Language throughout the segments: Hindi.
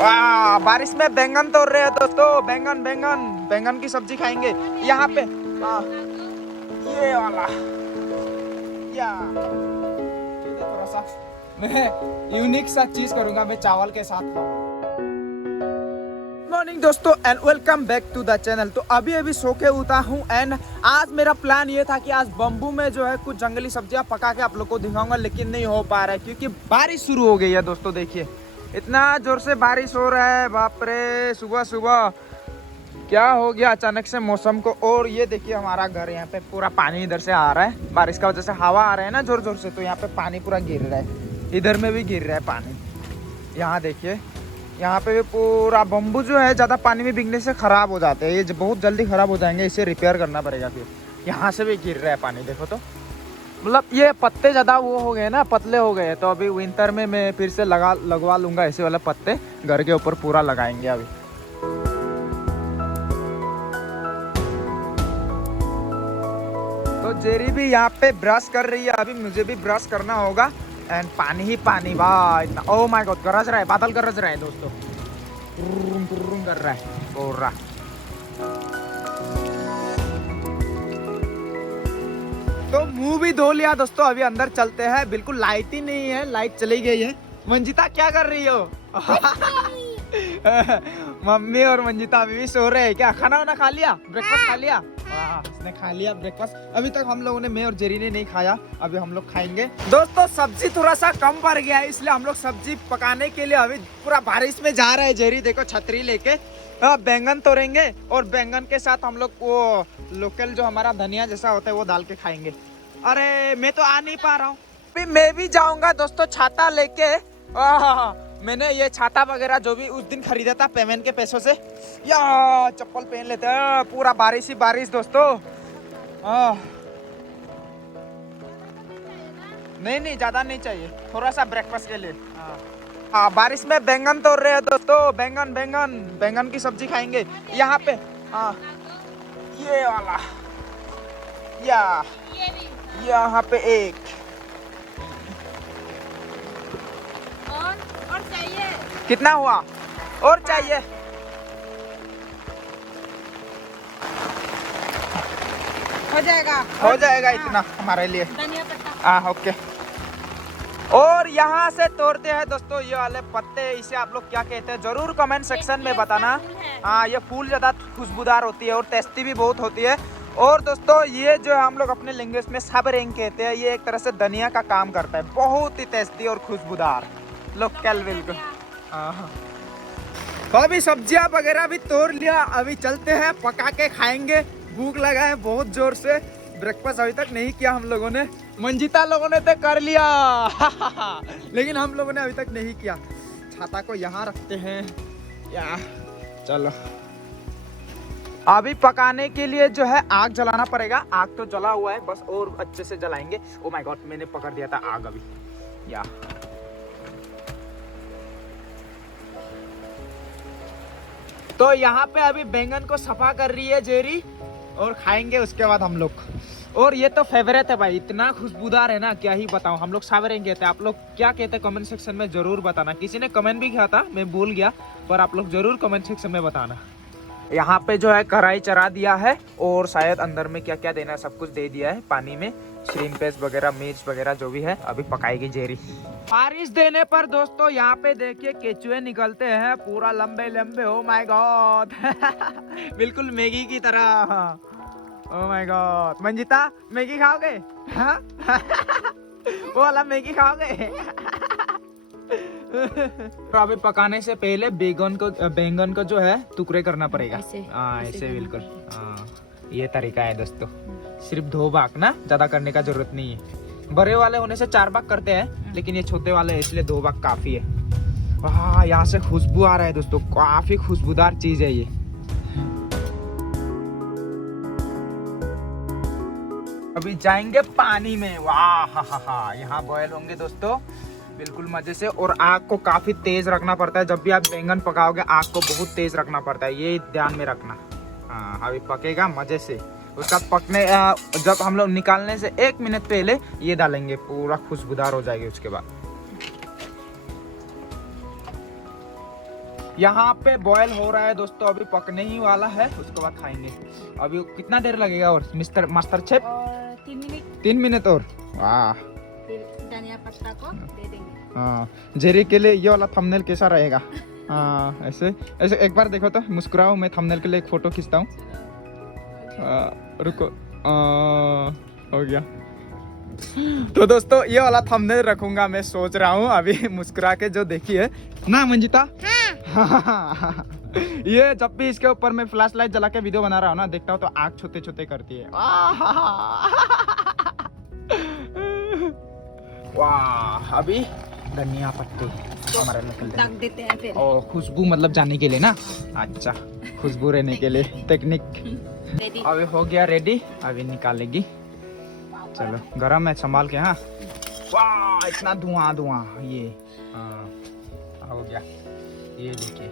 वाह, बारिश में बैंगन तोड़ रहे हैं दोस्तों। बैंगन बैंगन बैंगन की सब्जी खाएंगे यहाँ पे। ये वाला या थोड़ा सा मैं यूनिक सा चीज करूंगा, मैं चावल के साथ खाऊंगा। मॉर्निंग दोस्तों and welcome back to the channel. तो अभी सो के उठा हूँ एंड आज मेरा प्लान ये था कि आज बम्बू में जो है कुछ जंगली सब्जियां पका के आप लोग को दिखाऊंगा, लेकिन नहीं हो पा रहा है क्योंकि बारिश शुरू हो गई है दोस्तों। देखिए इतना जोर से बारिश हो रहा है, बाप रे। सुबह सुबह क्या हो गया अचानक से मौसम को। और ये देखिए हमारा घर, यहाँ पे पूरा पानी इधर से आ रहा है, बारिश का वजह से हवा आ रहा है ना जोर जोर से, तो यहाँ पे पानी पूरा गिर रहा है। इधर में भी गिर रहा है पानी। यहाँ देखिए यहाँ पे भी पूरा बम्बू जो है ज़्यादा पानी में भीगने से ख़राब हो जाते हैं, ये बहुत जल्दी ख़राब हो जाएंगे, इसे रिपेयर करना पड़ेगा। फिर यहाँ से भी गिर रहा है पानी, देखो तो मतलब ये पत्ते ज़्यादा वो हो गए ना, पतले हो गए। तो अभी विंटर में मैं फिर से लगवा लूँगा ऐसे वाले पत्ते, घर के ऊपर पूरा लगाएंगे अभी। तो जेरी भी यहाँ पे ब्रश कर रही है, अभी मुझे भी ब्रश करना होगा। एंड पानी ही पानी, वाह इतना, ओह माय गॉड, गरज रहा है, बादल गरज रहा है दोस्तों, कर रहा है पूरा। तो मुंह भी धो लिया दोस्तों, अभी अंदर चलते हैं। बिल्कुल लाइट ही नहीं है, लाइट चली गई है। मंजिता क्या कर रही हो? मम्मी और मंजिता अभी भी सो रहे हैं क्या? खाना वाना खा लिया, ब्रेकफास्ट खा लिया? इसने खा लिया ब्रेकफास्ट। अभी तक हम लोगों ने, मैं और जेरी ने नहीं खाया, अभी हम लोग खाएंगे दोस्तों। सब्जी थोड़ा सा कम पड़ गया है, इसलिए हम लोग सब्जी पकाने के लिए अभी पूरा बारिश में जा रहे हैं। जेरी देखो छतरी लेके बैंगन तोड़ेंगे और बैंगन के साथ हम लोग वो लोकल जो हमारा धनिया जैसा होता है वो डाल के खाएंगे। अरे मैं तो आ नहीं पा रहा हूँ, अभी मैं भी जाऊंगा दोस्तों छाता लेके। मैंने ये छाता वगैरह जो भी उस दिन खरीदा था पेमेंट के पैसों से, या चप्पल पहन लेते हैं, पूरा बारिश ही बारिश दोस्तों। नहीं ज्यादा नहीं चाहिए, थोड़ा सा ब्रेकफास्ट के लिए। हाँ बारिश में बैंगन तोड़ रहे हैं दोस्तों। बैंगन बैंगन बैंगन की सब्जी खाएंगे यहाँ पे। हाँ ये वाला, या यहाँ पे एक और चाहिए। कितना हुआ? और चाहिए? हो जाएगा इतना हमारे लिए। धनिया पत्ता। हाँ ओके। और यहाँ से तोड़ते हैं दोस्तों ये वाले पत्ते, इसे आप लोग क्या कहते हैं जरूर कमेंट सेक्शन में बताना। हाँ ये फूल ज़्यादा खुशबूदार होती है और टेस्टी भी बहुत होती है। और दोस्तों ये जो हम लोग अपने लैंग्वेज में सबरेंग कहते हैं, ये एक तरह से धनिया का काम करता है, बहुत ही टेस्टी और खुशबूदार लोकल बिल्कुल। तो अभी सब्जियां वगैरह भी तोड़ लिया, अभी चलते हैं पका के खाएंगे। भूख लगा है बहुत जोर से, ब्रेकफास्ट अभी तक नहीं किया हम लोगों ने। मंजिता लोगों ने तो कर लिया लेकिन हम लोगों ने अभी तक नहीं किया। छाता को यहाँ रखते हैं या चलो। अभी पकाने के लिए जो है आग जलाना पड़ेगा। आग तो जला हुआ है, बस और अच्छे से जलाएंगे। ओ माय गॉड, मैंने पकड़ दिया था आग अभी। या तो यहाँ पे अभी बैंगन को सफा कर रही है जेरी और खाएंगे उसके बाद हम लोग। और ये तो फेवरेट है भाई, इतना खुशबूदार है ना क्या ही बताऊं। हम लोग सावरें कहते हैं, आप लोग क्या कहते हैं कमेंट सेक्शन में जरूर बताना। किसी ने कमेंट भी किया था, मैं भूल गया, पर आप लोग जरूर कमेंट सेक्शन में बताना। यहाँ पे जो है कढ़ाई चढ़ा दिया है और शायद अंदर में क्या क्या देना है सब कुछ दे दिया है पानी में, श्रिम्प पेस्ट वगैरह, मिर्च वगैरह जो भी है। अभी पकाएगी जेरी। बारिश देने पर दोस्तों यहाँ पे देखिए केचुए निकलते हैं पूरा लंबे लंबे। ओ माय गॉड बिल्कुल मैगी की तरह। Oh my God, Manjita Maggi खाओगे? हाँ वो वाला मैगी खाओगे? तो अभी पकाने से पहले बैंगन को जो है टुकड़े करना पड़ेगा। ऐसे बिल्कुल। ये तरीका है दोस्तों, सिर्फ 2 भाग ना, ज्यादा करने का जरूरत नहीं है। बड़े वाले होने से 4 भाग करते हैं, लेकिन ये छोटे वाले हैं इसलिए 2 भाग काफी है। वाह यहाँ से खुशबू आ रहा है दोस्तों, काफी खुशबूदार चीज है ये। अभी जाएंगे पानी में। वाह यहाँ बॉयल होंगे दोस्तों बिल्कुल मजे से। और आग को काफी तेज रखना पड़ता है, जब भी आप बैंगन पकाओगे आग को बहुत तेज रखना पड़ता है, ये ध्यान में रखना। हाँ अभी पकेगा मजे से। उसका पकने जब हम लोग निकालने से 1 मिनट पहले ये डालेंगे, पूरा खुशबूदार हो जाएगी उसके बाद। यहाँ पे बॉयल हो रहा है दोस्तों, अभी पकने ही वाला है, उसके बाद खाएंगे। अभी कितना देर लगेगा और मास्टर शेफ? 3 मिनट। 3 मिनट और। वाह, फिर धनिया पत्ता को दे देंगे। हाँ, जेरी के लिए ये वाला थंबनेल कैसा रहेगा? हाँ, ऐसे ऐसे एक बार देखो तो मुस्कुराओ, मैं थंबनेल के लिए एक फोटो खींचता हूँ। रुको, हो गया। तो दोस्तों ये वाला थंबनेल रखूंगा मैं सोच रहा हूँ अभी, मुस्कुरा के जो देखी है ना मंजिता। हाँ। ये जब भी इसके ऊपर मैं फ्लैश लाइट जला के वीडियो बना रहा हूँ ना, देखता हूँ तो आँख छोटे छोटे करती है। वाह, अभी धनिया पत्ते हमारे ढक देते हैं फिर। और खुशबू मतलब जाने के लिए ना, अच्छा खुशबू रहने के लिए टेक्निक। अभी हो गया रेडी, अभी निकालेगी। चलो, गरम है, संभाल के। हाँ, वाह इतना धुआं धुआं, ये हो गया। ये देखिए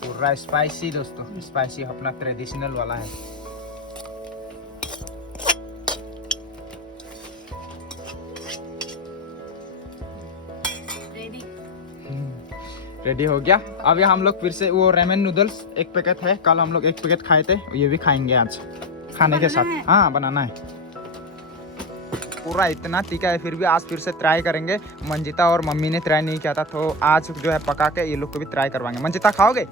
पूरा स्पाइसी दोस्तों, स्पाइसी अपना ट्रेडिशनल वाला है। रेडी हो गया। अभी हम लोग फिर से वो रेमन नूडल्स एक पैकेट है, कल हम लोग एक पैकेट खाए थे, ये भी खाएंगे आज खाने के साथ। हाँ, बनाना है। पूरा इतना तीखा है, फिर भी आज फिर से ट्राई करेंगे। मंजिता और मम्मी ने ट्राई नहीं किया था, तो आज जो है पका के ये लोग को भी ट्राई करवाएंगे। मंजिता खाओगे?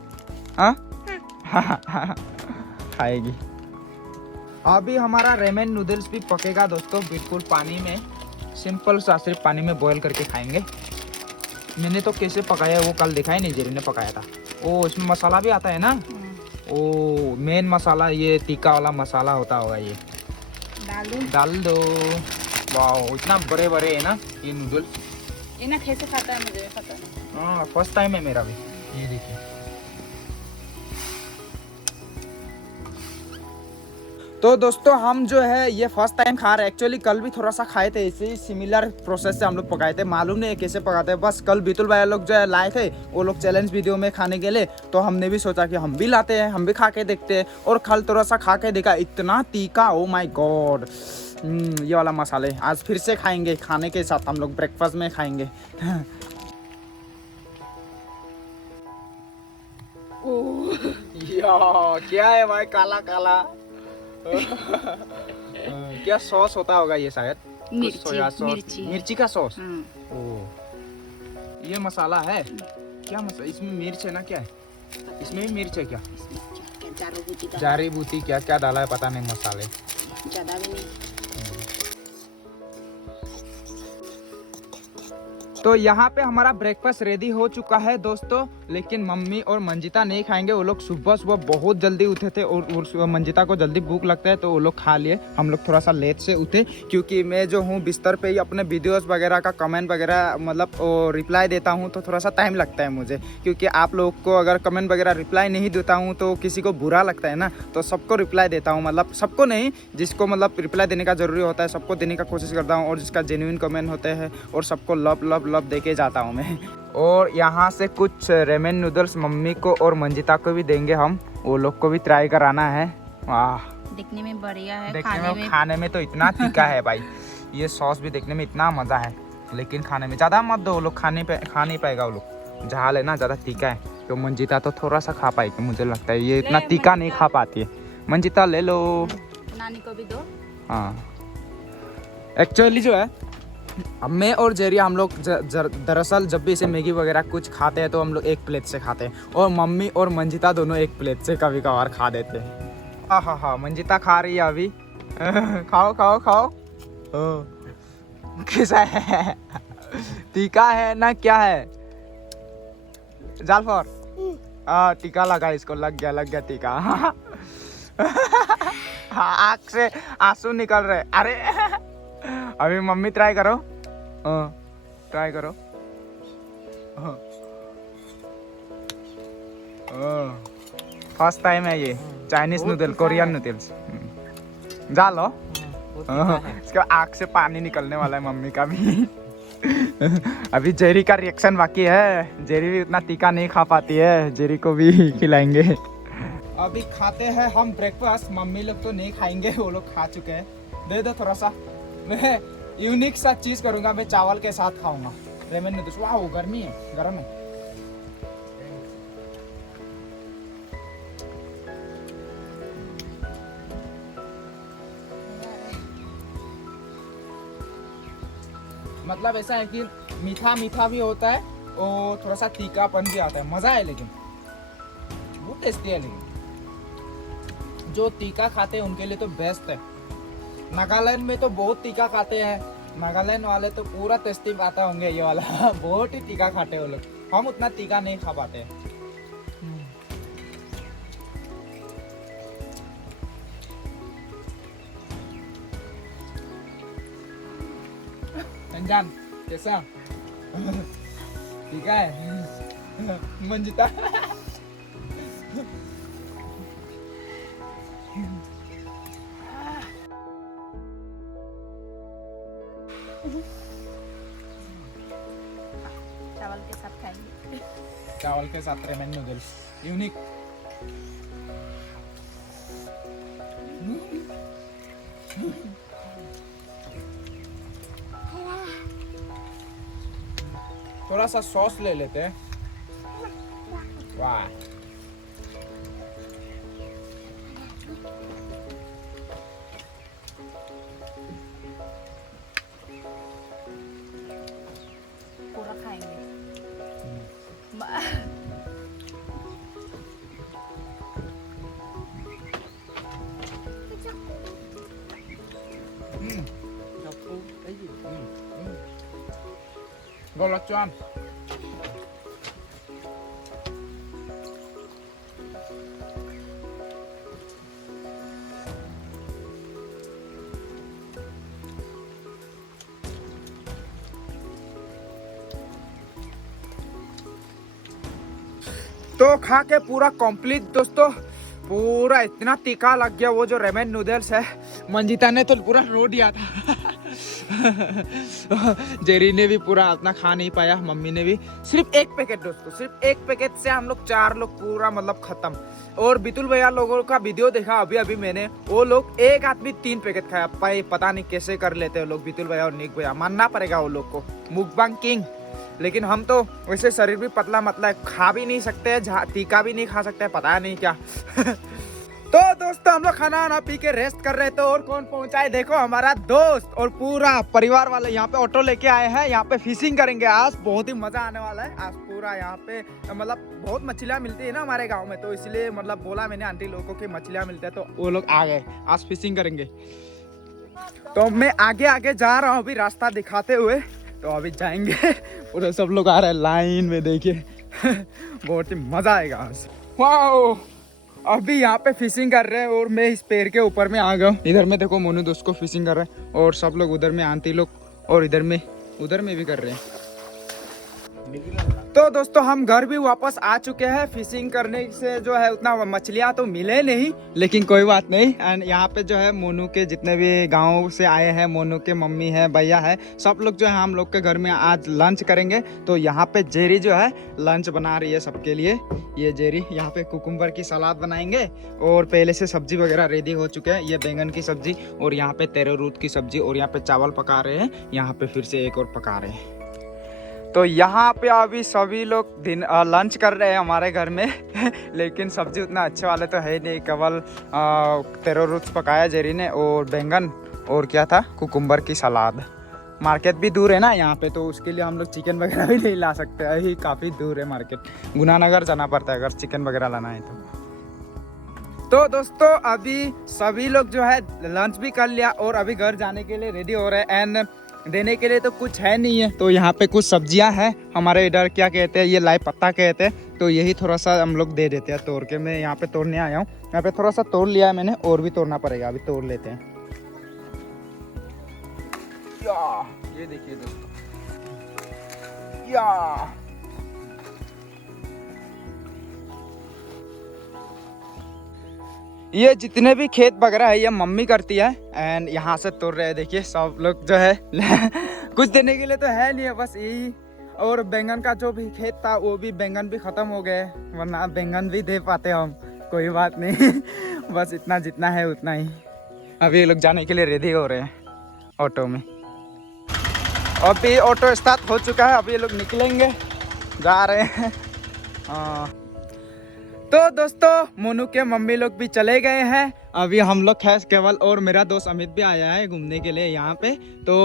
हाँ, खाएगी। अभी हमारा रेमन नूडल्स भी पकेगा दोस्तों, बिल्कुल पानी में, सिंपल सा सिर्फ पानी में बॉईल करके खाएंगे। मैंने तो कैसे पकाया वो कल दिखाई नहीं, जेरी ने पकाया था। ओ, इसमें मसाला भी आता है ना? ओ, मेन मसाला ये तीखा वाला मसाला होता होगा, ये डाल दो। वाह, इतना बड़े बड़े है ना ये नूडल्स। ये ना कैसे खाता है मुझे पता नहीं। हाँ, फर्स्ट टाइम है मेरा भी। ये देखिए, तो दोस्तों हम जो है ये फर्स्ट टाइम खा रहे हैं। एक्चुअली कल भी थोड़ा सा खाए थे, इसी सिमिलर प्रोसेस से हम लोग पकाए थे। मालूम नहीं है कैसे पकाते हैं, बस कल बीतुल भाई लोग जो है लाए थे, वो लोग चैलेंज वीडियो में खाने के लिए, तो हमने भी सोचा कि हम भी लाते हैं, हम भी खा के देखते हैं। और कल थोड़ा सा खा के देखा, इतना तीखा, ओ माई गॉड। ये वाला मसाले आज फिर से खाएंगे खाने के साथ, हम लोग ब्रेकफास्ट में खाएंगे। क्या है भाई, काला काला। क्या सॉस होता होगा ये शायद? सोया सॉस, मिर्ची का सॉस। ओ, ये मसाला है क्या? मसाला इसमें मिर्च है ना? क्या है इसमें भी मिर्च है क्या? जारी बूटी क्या क्या डाला है पता नहीं, मसाले ज्यादा भी नहीं। तो यहाँ पे हमारा ब्रेकफास्ट रेडी हो चुका है दोस्तों, लेकिन मम्मी और मंजिता नहीं खाएंगे। वो लोग सुबह सुबह बहुत जल्दी उठे थे और मंजिता को जल्दी भूख लगता है, तो वो लोग खा लिए। हम लोग थोड़ा सा लेट से उठे, क्योंकि मैं जो हूँ बिस्तर पे ही अपने वीडियोस वगैरह का कमेंट वगैरह मतलब रिप्लाई देता हूँ, तो थोड़ा सा टाइम लगता है मुझे, क्योंकि आप लोग को अगर कमेंट वगैरह रिप्लाई नहीं देता हूँ तो किसी को बुरा लगता है ना। तो सबको रिप्लाई देता हूँ, मतलब सबको नहीं, जिसको मतलब रिप्लाई देने का जरूरी होता है सबको देने का कोशिश करता हूँ, और जिसका जेन्युइन कमेंट होते हैं, और सबको लव लव लव देके जाता हूँ मैं। और यहाँ से कुछ रेमन नूडल्स मम्मी को और मंजिता को भी देंगे हम, वो लोग को भी ट्राई कराना है। वाह, देखने में बढ़िया है, खाने में तो इतना तीखा है भाई। ये सॉस भी देखने में इतना मजा है, लेकिन खाने में ज्यादा मत दो, वो लोग खा नहीं पाएगा। वो लोग झाल है ना, ज्यादा तीखा है, तो मंजिता तो थोड़ा सा खा पाएगी मुझे लगता है, ये इतना तीखा नहीं खा पाती है। मंजिता ले लो, नानी को भी दो। हाँ, एक्चुअली जो है अब मैं और जेरिया हम लोग दरअसल जब भी इसे मैगी वगैरह कुछ खाते हैं तो हम लोग एक प्लेट से खाते हैं, और मम्मी और मंजिता दोनों एक प्लेट से कभी कभार खा देते हैं। हाँ, मंजिता खा रही है अभी। खाओ खाओ खाओ। कैसा है? तीखा है ना क्या है? जालफर, टीका लगा इसको, लग गया टीका। हाँ, आँख से आंसू निकल रहे। अरे अभी मम्मी ट्राई करो, ट्राई करो। फर्स्ट टाइम है ये चाइनीज नूडल, कोरियन नूडल्स। जा लो। इसका आँख से पानी निकलने वाला है मम्मी का भी। अभी जेरी का रिएक्शन बाकी है, जेरी भी उतना तीखा नहीं खा पाती है, जेरी को भी खिलाएंगे। अभी खाते हैं हम ब्रेकफास्ट, मम्मी लोग तो नहीं खाएंगे, वो लोग खा चुके हैं। दे दो थोड़ा सा, मैं यूनिक सा चीज करूंगा, मैं चावल के साथ खाऊंगा रेमन नूडल्स। वाह, गर्मी है, गर्म है। मतलब ऐसा है कि मीठा मीठा भी होता है और थोड़ा सा तीखापन भी आता है, मज़ा है। लेकिन बहुत टेस्टी है। लेकिन जो तीखा खाते हैं उनके लिए तो बेस्ट है। नागालैंड में तो बहुत तीखा खाते हैं, नागालैंड वाले तो पूरा टेस्टी आता होंगे ये वाला बहुत ही तीखा खाते हैं वो लोग, हम उतना तीखा नहीं खा पाते हैं। अंजान कैसा ठीक है मंजिता चावल के साथ खाएंगे। चावल के साथ रेमन नूडल्स यूनिक। थोड़ा सा सॉस ले लेते हैं। वाह पूरा खाएंगे। Golak cuan. तो खा के पूरा कंप्लीट दोस्तों, पूरा इतना तीखा लग गया वो जो रेमन नूडल्स है। मंजिता ने तो पूरा रो दिया था जेरी ने भी पूरा अपना खा नहीं पाया, मम्मी ने भी। सिर्फ एक पैकेट दोस्तों, सिर्फ एक पैकेट से हम लोग 4 लोग पूरा मतलब खत्म। और बितुल भैया लोगों का वीडियो देखा अभी अभी मैंने, वो लोग एक आदमी 3 पैकेट खाया। पता नहीं कैसे कर लेते हैं लोग, बितुल भैया और निक भैया, मानना पड़ेगा वो लोग को, मुकबांग किंग। लेकिन हम तो वैसे शरीर भी पतला मतला है, खा भी नहीं सकते, तीखा भी नहीं खा सकते, पता नहीं क्या तो दोस्तों हम लोग खाना वाना पी के रेस्ट कर रहे थे, और कौन पहुंचा है देखो, हमारा दोस्त और पूरा परिवार वाले यहाँ पे ऑटो लेके आए हैं। यहाँ पे फिशिंग करेंगे आज, बहुत ही मजा आने वाला है आज। पूरा यहाँ पे मतलब बहुत मछलियाँ मिलती है ना हमारे गाँव में, तो इसलिए मतलब बोला मैंने आंटी लोगों को कि मछलियाँ मिलती है, तो वो लोग आ गए, आज फिशिंग करेंगे। तो मैं आगे आगे जा रहा हूँ अभी रास्ता दिखाते हुए, तो अभी जाएंगे पूरे सब लोग आ रहे हैं लाइन में, देखिए बहुत ही मजा आएगा आज। वाओ अभी यहाँ पे फिशिंग कर रहे हैं और मैं इस पेड़ के ऊपर में आ गया हूँ। इधर में देखो मोनू दोस्त को फिशिंग कर रहे हैं, और सब लोग उधर में आंटी लोग, और इधर में उधर में भी कर रहे हैं। तो दोस्तों हम घर भी वापस आ चुके हैं। फिशिंग करने से जो है उतना मछलियाँ तो मिले नहीं, लेकिन कोई बात नहीं। एंड यहाँ पे जो है मोनू के जितने भी गांव से आए हैं, मोनू के मम्मी है, भैया है, सब लोग जो है हम लोग के घर में आज लंच करेंगे। तो यहाँ पे जेरी जो है लंच बना रही है सबके लिए। ये जेरी यहाँ पे कुकुम्बर की सलाद बनाएंगे, और पहले से सब्जी वगैरह रेडी हो चुके हैं। ये बैंगन की सब्जी, और यहाँ पे तेरो रूट की सब्जी, और यहाँ पे चावल पका रहे हैं, यहाँ पे फिर से एक और पका रहे हैं। तो यहाँ पे अभी सभी लोग लंच कर रहे हैं हमारे घर में लेकिन सब्जी उतना अच्छे वाले तो है नहीं, केवल तेरो रूट्स पकाया जेरी ने, और बैंगन, और क्या था, कुकुम्बर की सलाद। मार्केट भी दूर है ना यहाँ पे, तो उसके लिए हम लोग चिकन वगैरह भी नहीं ला सकते, अभी काफ़ी दूर है मार्केट, गुनानगर जाना पड़ता है अगर चिकन वगैरह लाना है तो दोस्तों अभी सभी लोग जो है लंच भी कर लिया, और अभी घर जाने के लिए रेडी हो रहे हैं। एंड देने के लिए तो कुछ है नहीं है, तो यहाँ पे कुछ सब्जियां हैं हमारे इधर, क्या कहते हैं, ये लाई पत्ता कहते हैं, तो यही थोड़ा सा हम लोग दे देते हैं तोड़ के। मैं यहाँ पे तोड़ने आया हूँ, यहाँ पे थोड़ा सा तोड़ लिया है मैंने, और भी तोड़ना पड़ेगा, अभी तोड़ लेते हैं। ये देखिए दोस्तों, ये जितने भी खेत वगैरह है ये मम्मी करती है। एंड यहाँ से तोड़ रहे हैं, देखिए सब लोग जो है कुछ देने के लिए तो है नहीं है, बस यही। और बैंगन का जो भी खेत था वो भी बैंगन भी ख़त्म हो गए, वरना बैंगन भी दे पाते हम, कोई बात नहीं बस इतना जितना है उतना ही। अभी ये लोग जाने के लिए रेडी हो रहे हैं ऑटो में। अभी ऑटो स्टार्ट हो चुका है, अभी ये लोग निकलेंगे, जा रहे हैं। तो दोस्तों मोनू के मम्मी लोग भी चले गए हैं, अभी हम लोग खैस केवल और मेरा दोस्त अमित भी आया है घूमने के लिए यहाँ पे। तो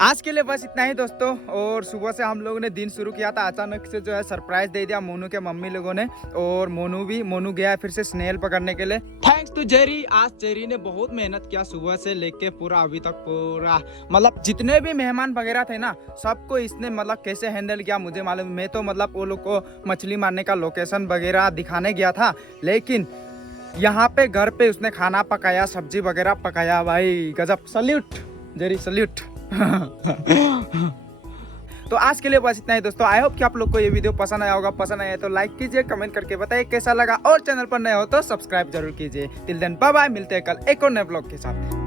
आज के लिए बस इतना ही दोस्तों। और सुबह से हम लोगों ने दिन शुरू किया था, अचानक से जो है सरप्राइज दे दिया मोनू के मम्मी लोगों ने। और मोनू गया फिर से स्नेल पकड़ने के लिए। Thanks to Jerry. आज जेरी ने बहुत मेहनत किया सुबह से लेके पूरा अभी तक, पूरा मतलब जितने भी मेहमान वगैरह थे ना सबको इसने मतलब कैसे हैंडल किया मुझे मालूम। मैं तो मतलब वो लोग को मछली मारने का लोकेशन वगैरह दिखाने गया था, लेकिन यहाँ पे घर पे उसने खाना पकाया, सब्जी वगैरह पकाया। भाई गजब, सल्यूट जेरी, सल्यूट। तो आज के लिए बस इतना ही दोस्तों। आई होप कि आप लोग को ये वीडियो पसंद आया होगा। पसंद आया तो लाइक कीजिए, कमेंट करके बताइए कैसा लगा, और चैनल पर नए हो तो सब्सक्राइब जरूर कीजिए। टिल देन बाय बाय, मिलते हैं कल एक और नए ब्लॉग के साथ।